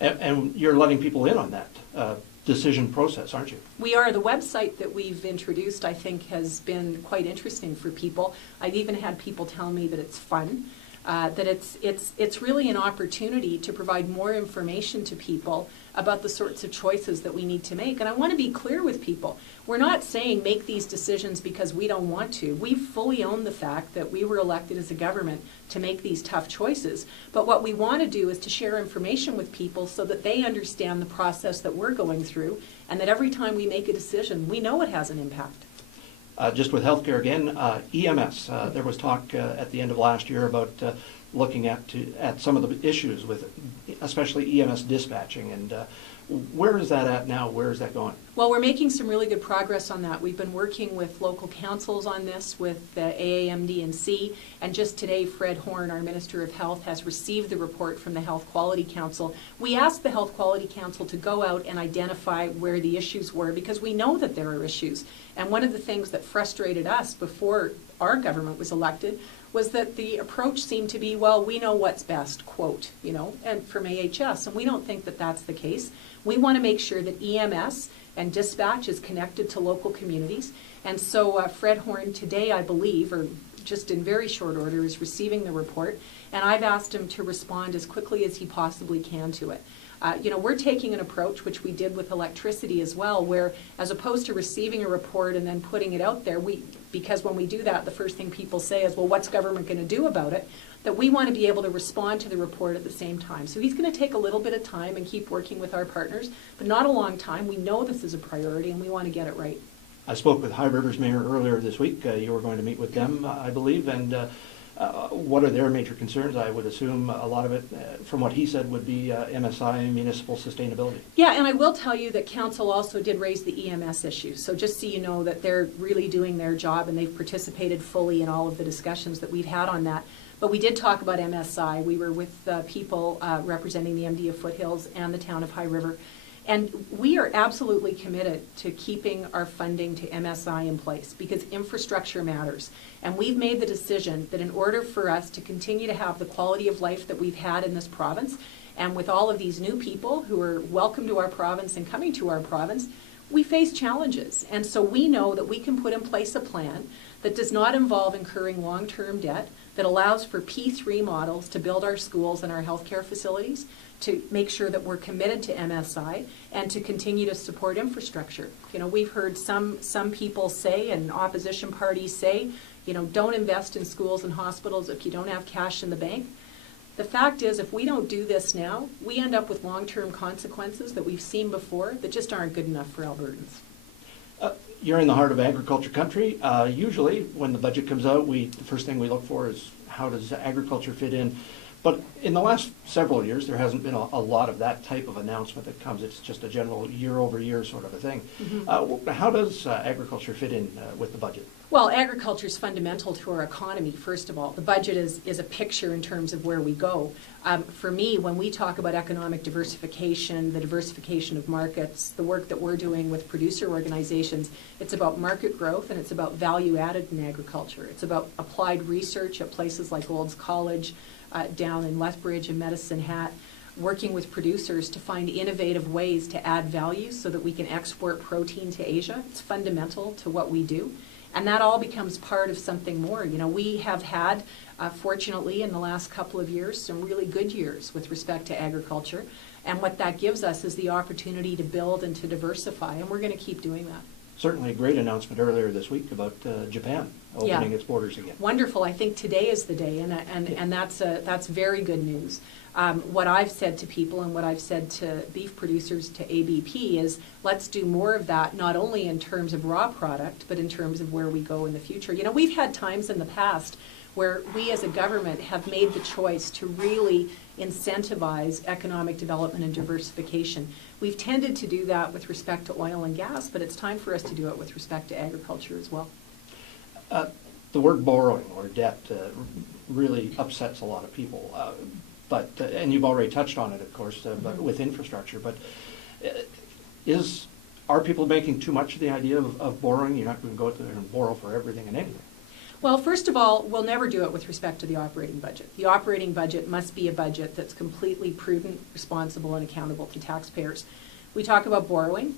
And you're letting people in on that decision process, aren't you? We are. The website that we've introduced, I think, has been quite interesting for people. I've even had people tell me that it's fun, that it's really an opportunity to provide more information to people about the sorts of choices that we need to make. And I want to be clear with people. We're not saying make these decisions because we don't want to. We fully own the fact that we were elected as a government to make these tough choices. But what we want to do is to share information with people so that they understand the process that we're going through, and that every time we make a decision, we know it has an impact. Just with healthcare again, EMS, there was talk at the end of last year about looking at some of the issues with especially EMS dispatching, and where is that at now? Where is that going? Well, we're making some really good progress on that. We've been working with local councils on this, with AAMD&C, and just today Fred Horn, our Minister of Health, has received the report from the Health Quality Council. We asked the Health Quality Council to go out and identify where the issues were, because we know that there are issues. And one of the things that frustrated us before our government was elected was that the approach seemed to be, well, we know what's best, quote, and from AHS, and we don't think that that's the case. We want to make sure that EMS and dispatch is connected to local communities. And so Fred Horn today, I believe, or just in very short order, is receiving the report, and I've asked him to respond as quickly as he possibly can to it. We're taking an approach, which we did with electricity as well, where as opposed to receiving a report and then putting it out there, because when we do that, the first thing people say is, well, what's government going to do about it? That we want to be able to respond to the report at the same time. So he's going to take a little bit of time and keep working with our partners, but not a long time. We know this is a priority and we want to get it right. I spoke with High River's mayor earlier this week. You were going to meet with them, I believe, and what are their major concerns? I would assume a lot of it, from what he said, would be MSI, Municipal Sustainability. Yeah, and I will tell you that Council also did raise the EMS issue. So just so you know that they're really doing their job and they've participated fully in all of the discussions that we've had on that. But we did talk about MSI. We were with people representing the MD of Foothills and the town of High River. And we are absolutely committed to keeping our funding to MSI in place, because infrastructure matters. And we've made the decision that in order for us to continue to have the quality of life that we've had in this province, and with all of these new people who are welcome to our province and coming to our province, we face challenges. And so we know that we can put in place a plan that does not involve incurring long-term debt, that allows for P3 models to build our schools and our healthcare facilities, to make sure that we're committed to MSI, and to continue to support infrastructure. We've heard some people say, and opposition parties say, don't invest in schools and hospitals if you don't have cash in the bank. The fact is, if we don't do this now, we end up with long-term consequences that we've seen before that just aren't good enough for Albertans. You're in the heart of agriculture country. Usually when the budget comes out, the first thing we look for is how does agriculture fit in. But in the last several years, there hasn't been a lot of that type of announcement that comes. It's just a general year-over-year sort of a thing. Mm-hmm. How does agriculture fit in with the budget? Well, agriculture is fundamental to our economy, first of all. The budget is a picture in terms of where we go. For me, when we talk about economic diversification, the diversification of markets, the work that we're doing with producer organizations, it's about market growth and it's about value added in agriculture. It's about applied research at places like Olds College, down in Lethbridge and Medicine Hat, working with producers to find innovative ways to add value so that we can export protein to Asia. It's fundamental to what we do. And that all becomes part of something more. We have had, fortunately, in the last couple of years, some really good years with respect to agriculture. And what that gives us is the opportunity to build and to diversify. And we're going to keep doing that. Certainly a great announcement earlier this week about Japan opening its borders again. Wonderful. I think today is the day, and that's very good news. What I've said to people and what I've said to beef producers, to ABP, is let's do more of that, not only in terms of raw product, but in terms of where we go in the future. We've had times in the past where we as a government have made the choice to really incentivize economic development and diversification. We've tended to do that with respect to oil and gas, but it's time for us to do it with respect to agriculture as well. The word borrowing or debt really upsets a lot of people, and you've already touched on it, of course, but with infrastructure. But are people making too much of the idea of borrowing? You're not going to go out there and borrow for everything and anything. Well, first of all, we'll never do it with respect to the operating budget. The operating budget must be a budget that's completely prudent, responsible, and accountable to taxpayers. We talk about borrowing.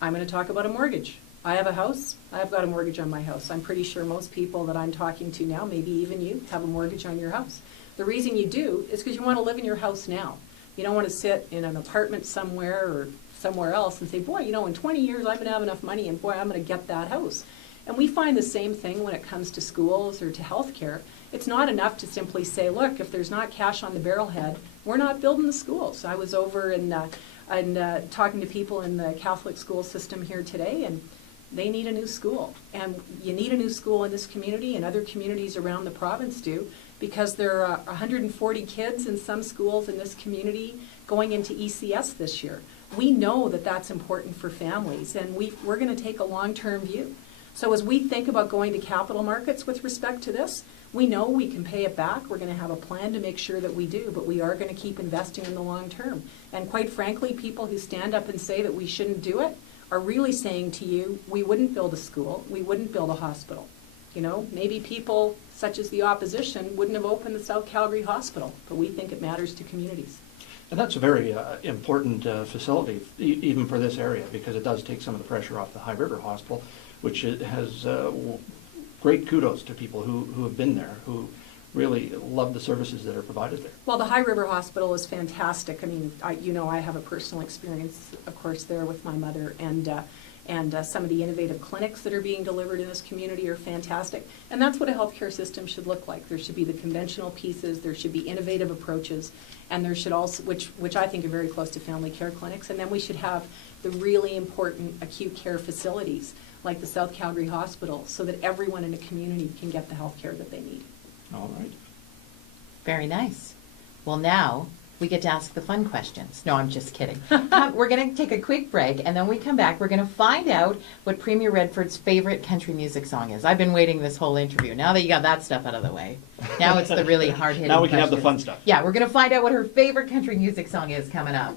I'm going to talk about a mortgage. I have a house. I've got a mortgage on my house. I'm pretty sure most people that I'm talking to now, maybe even you, have a mortgage on your house. The reason you do is because you want to live in your house now. You don't want to sit in an apartment somewhere or somewhere else and say, boy, you know, in 20 years I'm going to have enough money and boy, I'm going to get that house. And we find the same thing when it comes to schools or to healthcare. It's not enough to simply say, look, if there's not cash on the barrelhead, we're not building the schools. I was over and talking to people in the Catholic school system here today, and they need a new school. And you need a new school in this community, and other communities around the province do, because there are 140 kids in some schools in this community going into ECS this year. We know that that's important for families, and we're going to take a long-term view. So as we think about going to capital markets with respect to this, we know we can pay it back. We're going to have a plan to make sure that we do, but we are going to keep investing in the long term. And quite frankly, people who stand up and say that we shouldn't do it are really saying to you, we wouldn't build a school, we wouldn't build a hospital. You know, maybe people such as the opposition wouldn't have opened the South Calgary Hospital, but we think it matters to communities. And that's a very important facility, even for this area, because it does take some of the pressure off the High River Hospital, which has great kudos to people who have been there, who really love the services that are provided there. Well, the High River Hospital is fantastic. I mean, I have a personal experience, of course, there with my mother, and some of the innovative clinics that are being delivered in this community are fantastic. And that's what a healthcare system should look like. There should be the conventional pieces, there should be innovative approaches, and there should also, which I think are very close to family care clinics, and then we should have the really important acute care facilities like the South Calgary Hospital, so that everyone in a community can get the health care that they need. All right. Very nice. Well, now we get to ask the fun questions. No, I'm just kidding. We're going to take a quick break, and then when we come back, we're going to find out what Premier Redford's favorite country music song is. I've been waiting this whole interview. Now that you got that stuff out of the way, now it's the really hard-hitting Now we can have the questions. fun stuff. Yeah, we're going to find out what her favorite country music song is coming up.